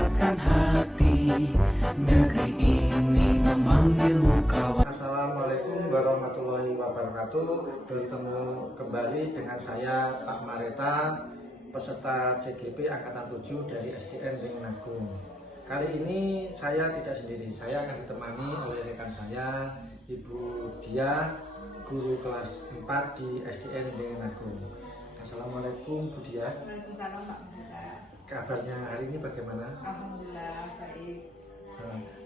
menggerakkan hati. Negeri ini memanggilmu kawan. Assalamualaikum warahmatullahi wabarakatuh. Bertemu kembali dengan saya Pak Mareta, peserta CGP Angkatan 7 dari SDN Lingkungan Agung. Kali ini saya tidak sendiri, saya akan ditemani oleh rekan saya, Ibu Dia, guru kelas 4 di SDN Lingkungan Agung. Assalamualaikum Bu Dia. Waalaikumsalam Pak Mareta. Kabarnya hari ini bagaimana? Alhamdulillah baik.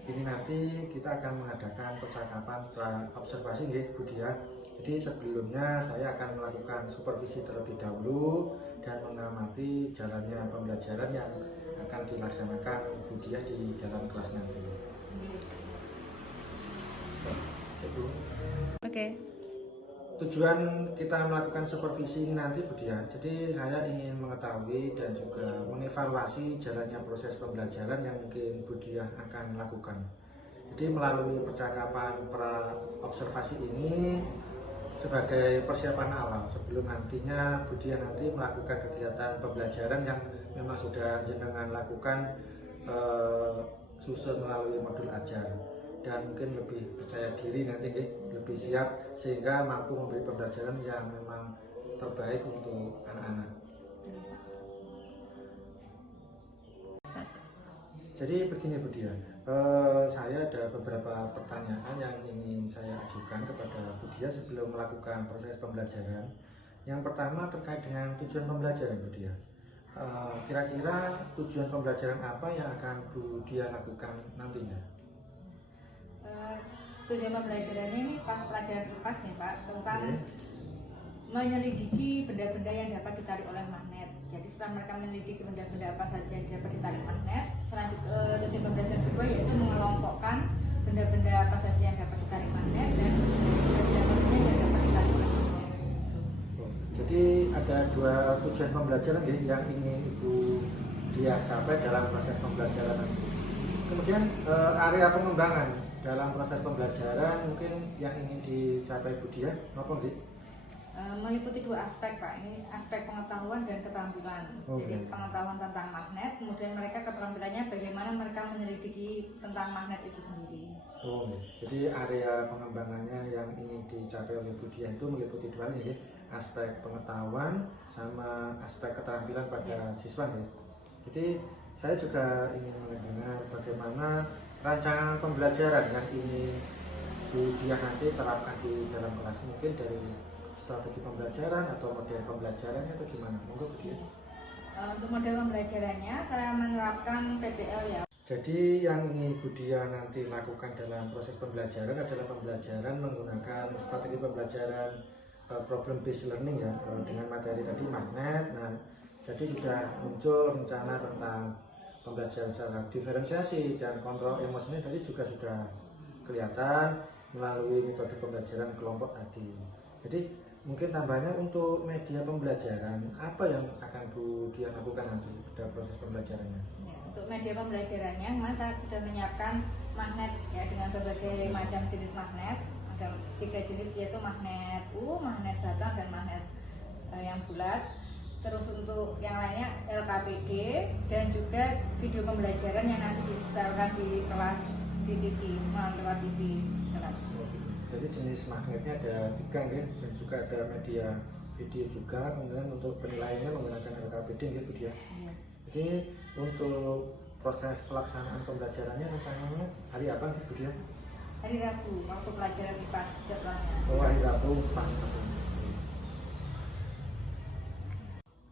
Ini nanti kita akan mengadakan percakapan pra-observasi ya Bu Dia. Jadi sebelumnya saya akan melakukan supervisi terlebih dahulu dan mengamati jalannya pembelajaran yang akan dilaksanakan Bu Dia di dalam kelas nanti. Oke. Tujuan kita melakukan supervisi ini nanti Bu Dia, jadi saya ingin mengetahui dan juga mengevaluasi jalannya proses pembelajaran yang mungkin Bu Dia akan lakukan. Jadi melalui percakapan pra-observasi ini sebagai persiapan awal sebelum nantinya Bu Dia nanti melakukan kegiatan pembelajaran yang memang sudah jenengan lakukan susun melalui modul ajar, dan mungkin lebih percaya diri nanti lebih siap sehingga mampu memberi pembelajaran yang memang terbaik untuk anak-anak. Jadi begini Bu Dia, saya ada beberapa pertanyaan yang ingin saya ajukan kepada Bu Dia sebelum melakukan proses pembelajaran. Yang pertama terkait dengan tujuan pembelajaran Bu Dia. Kira-kira tujuan pembelajaran apa yang akan Bu Dia lakukan nantinya? Tujuan pembelajarannya ini pas pelajaran IPAS nih Pak, tentang menyelidiki benda-benda yang dapat ditarik oleh magnet. Jadi setelah mereka menyelidiki benda-benda apa saja yang dapat ditarik magnet, selanjutnya tujuan pembelajaran kedua yaitu mengelompokkan benda-benda apa saja yang dapat ditarik magnet dan benda-benda apa saja yang dapat ditarik oleh magnet. Jadi ada dua tujuan pembelajaran yang ingin Ibu Dia capai dalam proses pembelajaran. Kemudian area pengembangan dalam proses pembelajaran mungkin yang ingin dicapai Bu Dia apa gitu? Meliputi dua aspek Pak, ini aspek pengetahuan dan keterampilan. Jadi pengetahuan tentang magnet, kemudian mereka keterampilannya bagaimana mereka menyelidiki tentang magnet itu sendiri. Jadi area pengembangannya yang ingin dicapai oleh Bu Dia itu meliputi dua ini, aspek pengetahuan sama aspek keterampilan pada siswa ya. Jadi saya juga ingin mendengar bagaimana rancangan pembelajaran yang ingin Bu Dia nanti terapkan di dalam kelas, mungkin dari strategi pembelajaran atau model pembelajarannya atau gimana? Monggo Bu Dia. Untuk model pembelajarannya saya menerapkan PBL ya. Jadi yang ingin Bu Dia nanti lakukan dalam proses pembelajaran adalah pembelajaran menggunakan strategi pembelajaran problem based learning ya, dengan materi tadi magnet. Nah, jadi sudah muncul rencana tentang pembelajaran secara diferensiasi dan kontrol emosinya tadi juga sudah kelihatan melalui metode pembelajaran kelompok tadi. Jadi mungkin tambahnya untuk media pembelajaran apa yang akan Bu Dia lakukan nanti pada proses pembelajarannya? Ya, untuk media pembelajarannya, saya sudah menyiapkan magnet ya dengan berbagai macam jenis magnet. Ada 3 jenis yaitu magnet U, magnet batang, dan magnet yang bulat. Terus untuk yang lainnya LKPD dan juga video pembelajaran yang nanti disetelkan di kelas di TV, melalui TV kelas. Jadi jenis magnetnya ada 3 ya, dan juga ada media video juga. Kemudian untuk penilaiannya menggunakan LKPD ya Bu Dia. Jadi untuk proses pelaksanaan pembelajarannya rencananya hari apa Bu Dia? Hari Rabu, waktu pelajaran IPAS jadwalnya. Hari Rabu pas.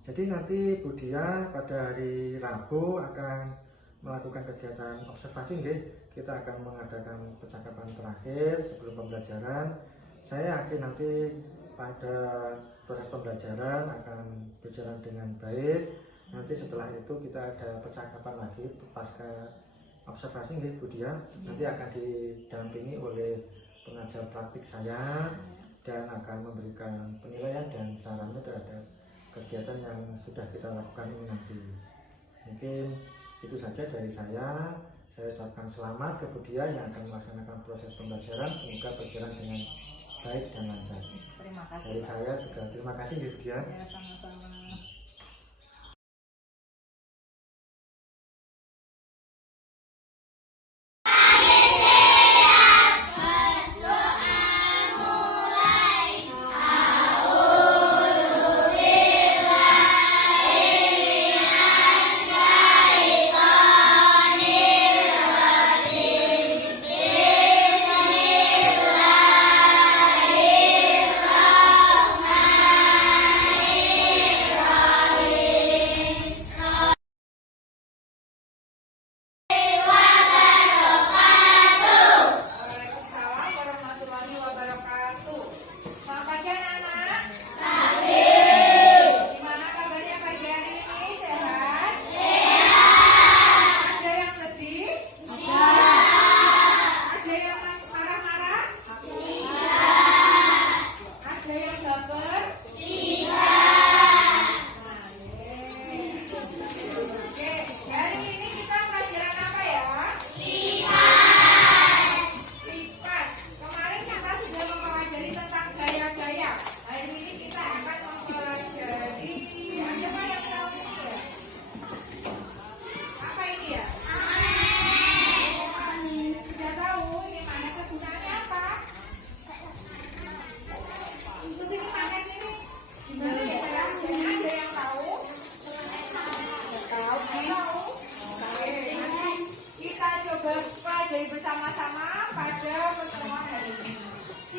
Jadi nanti Bu Dia pada hari Rabu akan melakukan kegiatan observasi nggih. Kita akan mengadakan percakapan terakhir sebelum pembelajaran. Saya yakin nanti pada proses pembelajaran akan berjalan dengan baik. Nanti setelah itu kita ada percakapan lagi pasca observasi nggih Bu Dia. Nanti akan didampingi oleh pengajar praktik saya dan akan memberikan penilaian dan sarannya terhadap kegiatan yang sudah kita lakukan ini nanti. Mungkin itu saja dari saya. Saya ucapkan selamat ke Bu Dia yang akan melaksanakan proses pembelajaran. Semoga berjalan dengan baik dan lancar. Terima kasih. Dari saya juga terima kasih Bu Dia. Ya, sama-sama.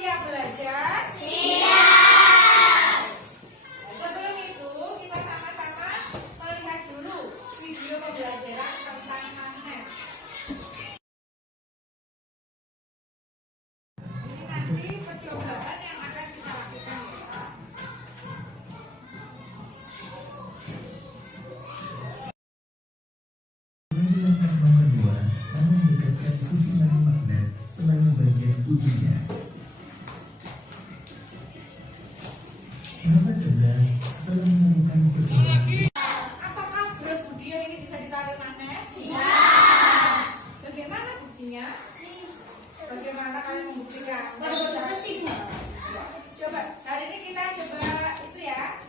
siap belajar? Siap. Sebelum itu kita sama-sama melihat dulu video pembelajaran tentang magnet. Ini nanti percobaan yang akan kita lakukan ya. Langkah nomor 2, kamu mendekatkan sisi lain magnet selain bagian ujungnya. Sahabat cerdas, setelah melakukan percobaan Apakah beras budian ini bisa ditarik magnet? Bisa. Bagaimana buktinya? Bagaimana kalian membuktikan? Coba, hari ini kita coba itu ya.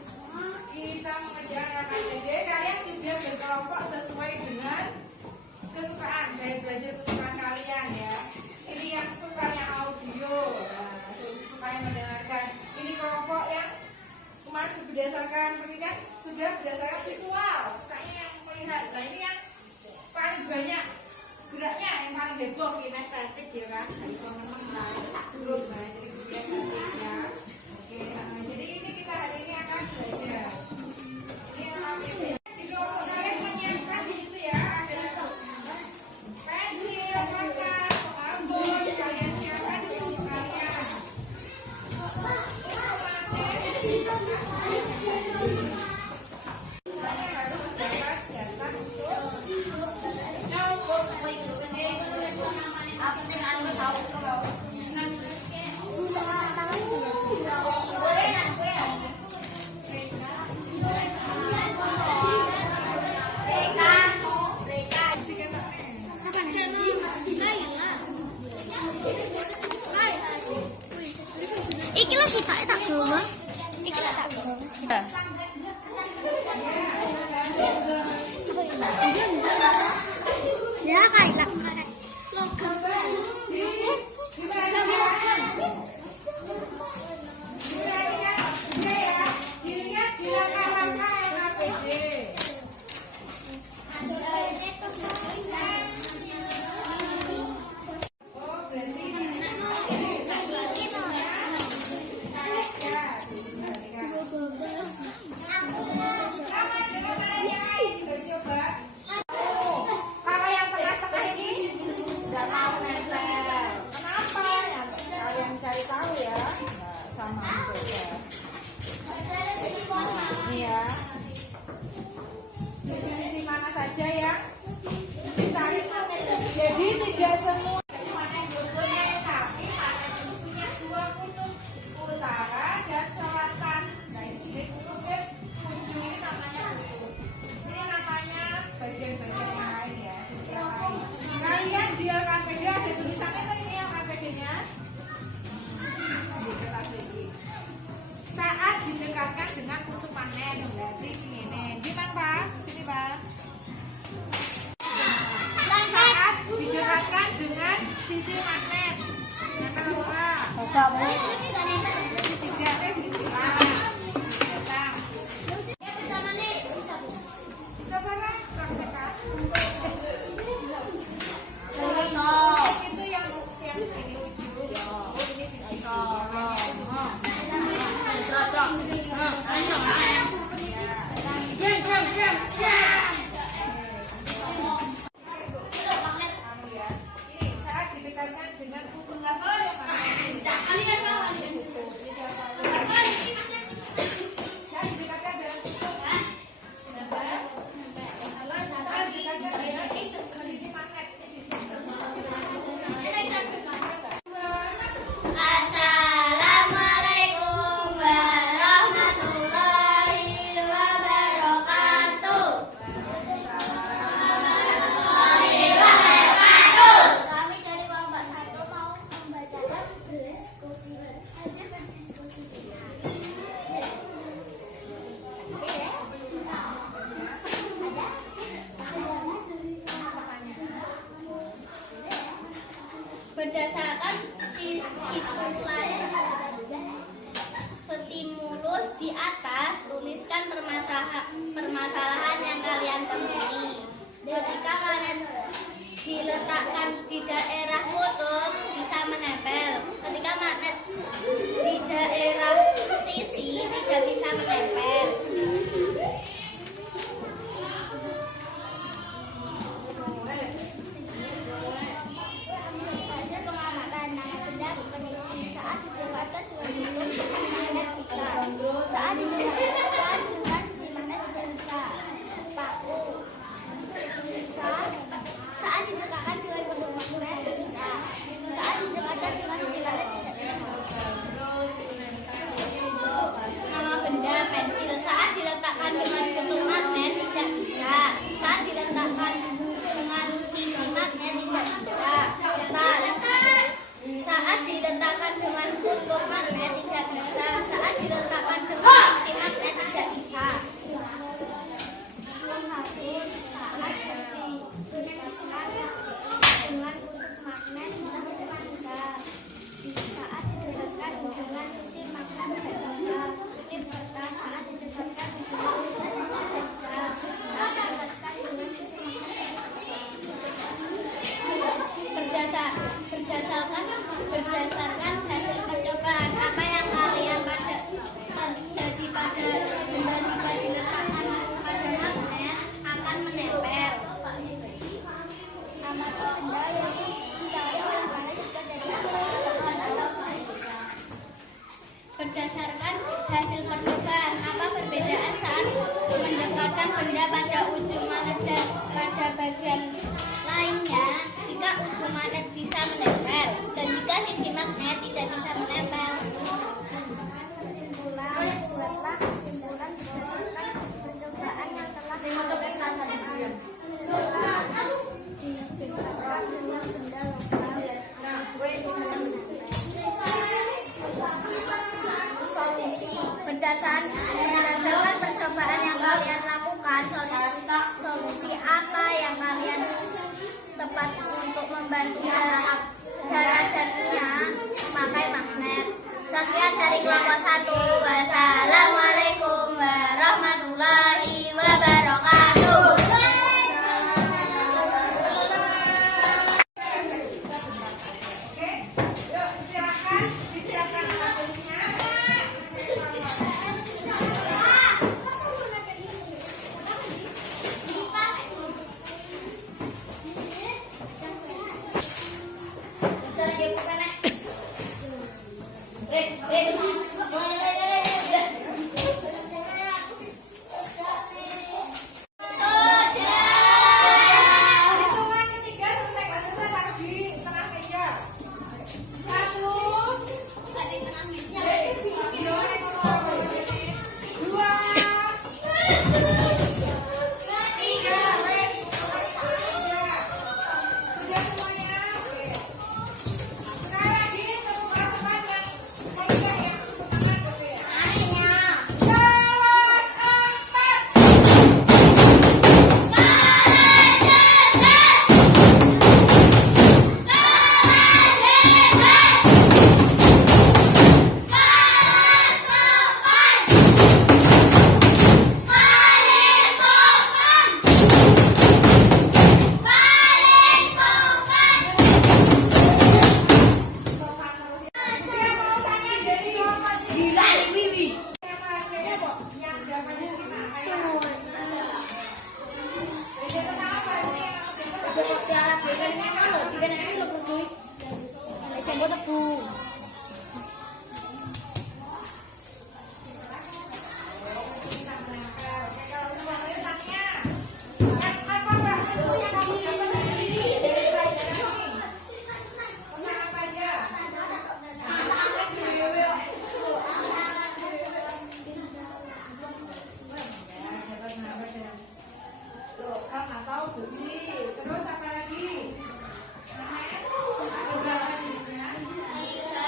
Kita mengerjakan ABCD. Kalian juga berkelompok sesuai dengan kesukaan, gaya belajar kesukaan kalian ya. Ini yang sukanya audio, sukanya mendengarkan. Ini kelompok yang kemarin berdasarkan penelitian sudah berdasarkan visual, sukanya yang melihat. Nah ini yang paling banyak geraknya, yang paling heboh kinestetik ya kan. Bisa menang, turun, jadi kegiatan ya. Oke, nah, jadi ini kita hari ini akan belajar. Ini yang ABC. Jadi kalau kalian menyiapkan di situ ya ada pensil, pulpen, penghapus, kalian siapkan di buku kalian. Iki lah sih tak gawa. Iki lah tak gawa. Ya kayak lah kayak logam. Dilihat di langkah-langkah yang ABCD. Oh, berarti kalau yang tengah-tengah ini nggak mau nempel. Kenapa? Ya, kalian cari tahu ya. Nggak sama juga. Ini ya. Di sisi mana saja ya? Dicari. Jadi tidak semua mana yang dua-duanya, tapi mana yang punya dua kutub, utara dan selatan. Nah ini kutubnya ujung ini namanya kutub. Ini namanya bagian-bagian yang lain ya. Sisi yang lain. Kalian di LKPD ada tulisannya tuh ini yang LKPD-nya. Saat didekatkan dengan kutub magnet, berarti ini. Gimana Pak? Sini Pak. Saat didekatkan dengan sisi magnet, yang kedua. Jadi tidak datang. Bisa barang praktekkan. Itu yang ini ujung. Oh ini sisi. Ini saat didekatkan dengan kutub magnet. Assalamualaikum warahmatullahi wabarakatuh. Kami dari kelompok 1 mau membacakan diskusi hasil berdiskusi kita. Berdasarkan hitung lain stimulus di atas, tuliskan permasalahan yang kalian temui. Ketika magnet diletakkan di daerah kutub bisa menempel. Ketika magnet tidak bisa menempel. Hasil pengamatan nama benda peneliti saat didekatkan dengan bentuk magnet bisa. Saat didekatkan dengan sisi magnet tidak bisa. Paku bisa. Saat didekatkan dengan bentuk magnet bisa. Saat didekatkan dengan sisi magnet tidak bisa. Nama benda pensil saat diletakkan dengan bentuk magnet tidak bisa. Saat diletakkan dengan sisi magnet tidak bisa. Kertas saat diletakkan dengan bentuk magnet tidak bisa. Saat diletakkan dengan sisi magnet tidak bisa. Menghapus saat didekatkan dengan bentuk magnet tidak bisa. Saat didekatkan dengan sisi magnet tidak bisa. Tip kertas saat didekatkan dengan sisi magnet tidak bisa. Saat didekatkan dengan sisi magnet berdasarkan hasil percobaan apa yang kalian terjadi pada benda jika diletakkan pada magnet akan menempel. Amati benda yang ditaruh pada jika diletakkan atau tidak. Berdasarkan hasil percobaan apa perbedaan saat mendekatkan benda pada ujung magnet dan pada bagian lainnya jika ujung magnet bisa menempel dan jika sisi magnet tidak bisa menempel. Kesimpulan, buatlah kesimpulan berdasarkan percobaan yang telah dilakukan. Kesimpulan, didekatkan dengan benda solusi berdasarkan percobaan yang kalian lakukan, solusi apa yang kalian tepat untuk membantu darah dan Mia memakai magnet. Sekian dari kelompok 1. Wassalamualaikum warahmatullahi wabarakatuh. Terus apa lagi? Ada berapa jenisnya? 3.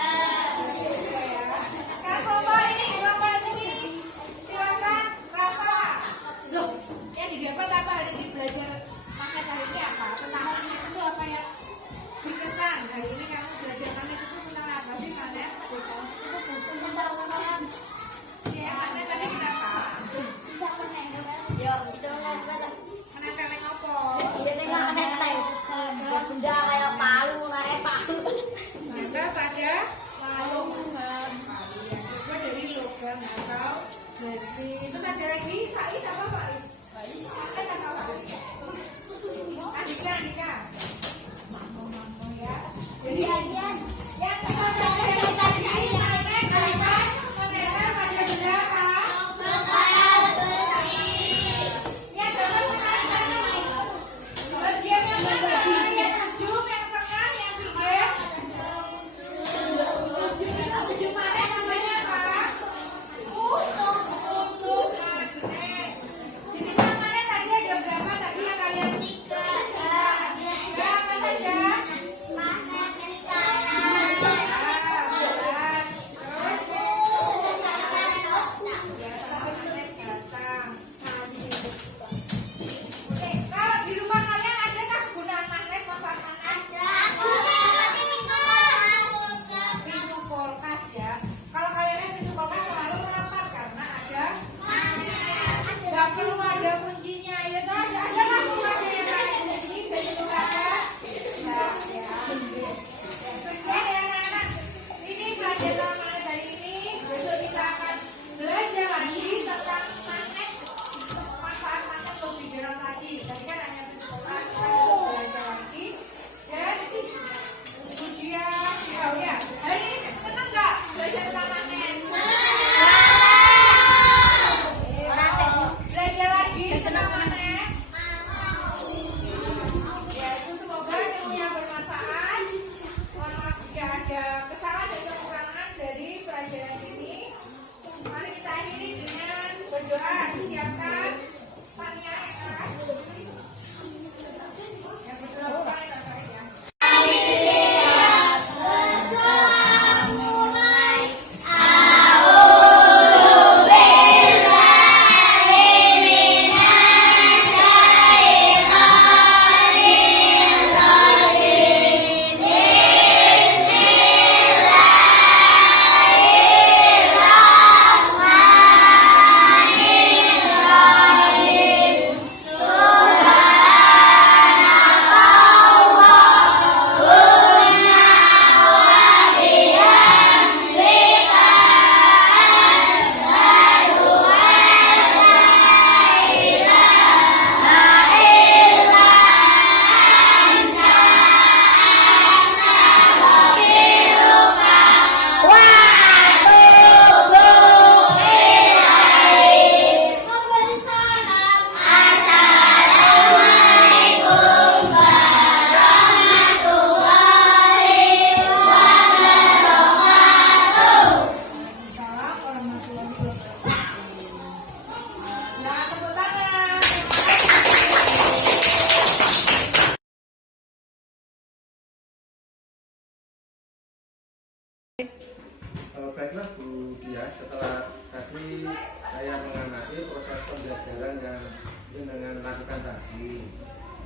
Baiklah Bu Dia, setelah tadi saya mengamati proses pembelajaran yang dengan lakukan tadi,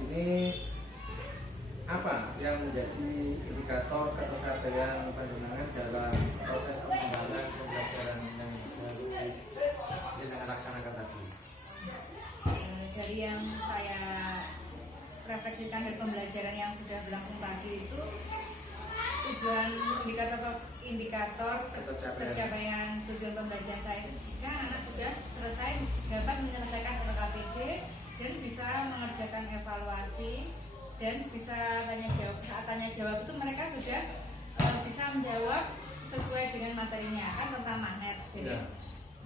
ini apa yang menjadi indikator ketercapaian panjenengan dalam proses pengembangan pembelajaran yang baru yang laksanakan tadi? Dari yang saya refleksikan dari pembelajaran yang sudah berlangsung tadi itu, tujuan indikator tercapaian tujuan pembelajaran saya itu jika anak sudah selesai dapat menyelesaikan LKPD dan bisa mengerjakan evaluasi dan bisa tanya jawab. Saat tanya jawab itu mereka sudah bisa menjawab sesuai dengan materinya, kan tentang magnet. Jadi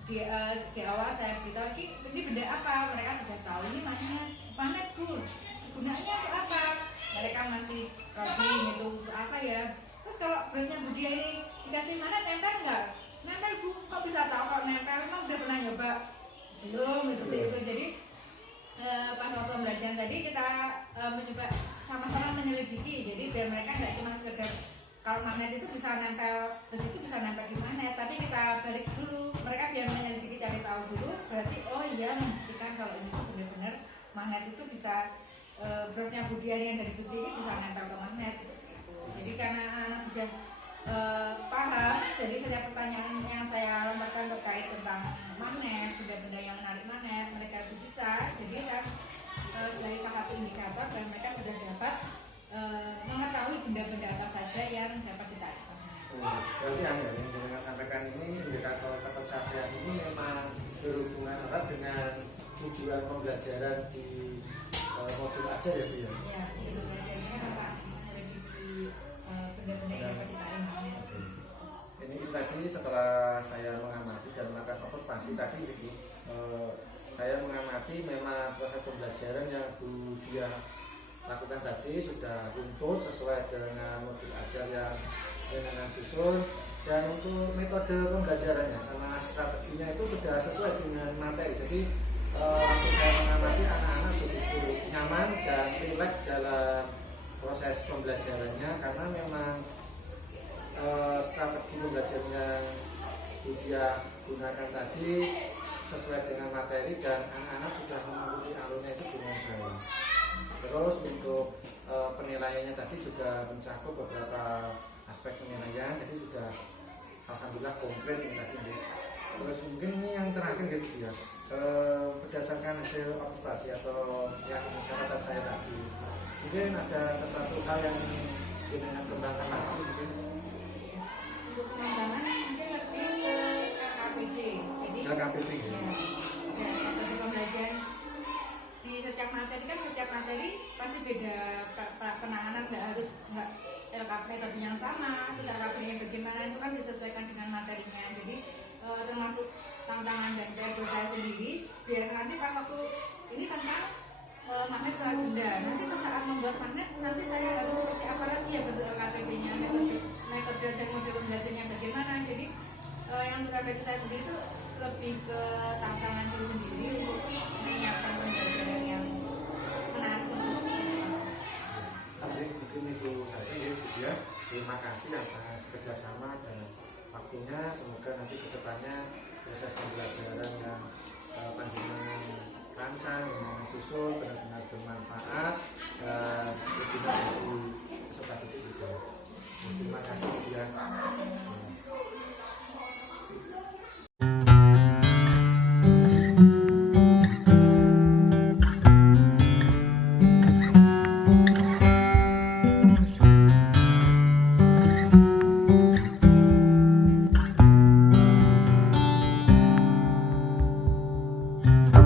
di awal saya beritahu ini benda apa, mereka sudah tahu ini magnet Bu, gunanya untuk apa, mereka masih coding itu apa ya. Terus kalau brosnya Bu Dia ini dikasih magnet, nempel nggak? Nempel Bu, kok bisa tahu kalau nempel? Emang udah pernah nyoba? Belum, seperti itu. Jadi pas waktu pembelajaran tadi kita mencoba sama-sama menyelidiki, jadi biar mereka nggak cuma sekedar kalau magnet itu bisa nempel, terus itu bisa nempel di magnet, tapi kita balik dulu, mereka biar menyelidiki, cari tahu dulu, berarti oh iya membuktikan kalau ini tuh benar-benar magnet itu bisa brosnya Bu Dia yang dari besi ini bisa nempel ke magnet gitu. Jadi karena anak sudah paham, jadi setiap pertanyaan yang saya lontarkan terkait tentang magnet, benda-benda yang menarik magnet, mereka itu bisa. Jadi saya dari salah satu indikator dan mereka sudah dapat mengetahui benda-benda apa saja yang dapat ditarik. Berarti yang jenengan sampaikan ini indikator ketercapaian ini memang berhubungan erat dengan tujuan pembelajaran di modul aja ya Bu ya? Ya, itu belajarnya tentang menyelidiki benda-benda yang dapat ditarik magnet. Ini tadi setelah saya mengamati dan melakukan observasi tadi gitu, saya mengamati memang proses pembelajaran yang Bu Dia lakukan tadi sudah runtut sesuai dengan modul ajar yang dengan susun, dan untuk metode pembelajarannya sama strateginya itu sudah sesuai dengan materi. Jadi saya mengamati anak-anak begitu nyaman dan rileks dalam proses pembelajarannya karena memang strategi pembelajaran yang Bu Dia gunakan tadi sesuai dengan materi dan anak-anak sudah mengikuti alurnya itu dengan baik. Terus untuk penilaiannya tadi juga mencakup beberapa aspek penilaian, jadi sudah alhamdulillah komplit ini tadi. Terus mungkin ini yang terakhir gitu ya, berdasarkan hasil observasi atau yang catatan saya tadi, mungkin ada sesuatu hal yang dengan kembangkan lagi mungkin. Untuk pengembangan mungkin lebih ke LKPD. Jadi LKPD ya, metode pembelajaran di setiap materi pasti beda penanganan, nggak LKP metode yang sama, terus LKP-nya bagaimana itu kan disesuaikan dengan materinya. Jadi termasuk tantangan dan PR saya sendiri biar nanti pas waktu ini tentang magnet ke benda, nanti tuh saat membuat magnet nanti saya harus seperti apa lagi ya bentuk LKPD-nya, metode dan model pembelajarannya bagaimana. Jadi yang untuk LKPD saya sendiri itu lebih ke tantangan diri sendiri untuk menyiapkan pembelajaran yang menarik untuk siswa. Mungkin itu saja ya Bu Dia. Terima kasih atas kerjasama dan waktunya. Semoga nanti kedepannya proses pembelajaran yang panjenengan rancang dengan susun benar-benar bermanfaat dan berguna bagi peserta didik juga. Terima kasih Bu Dia.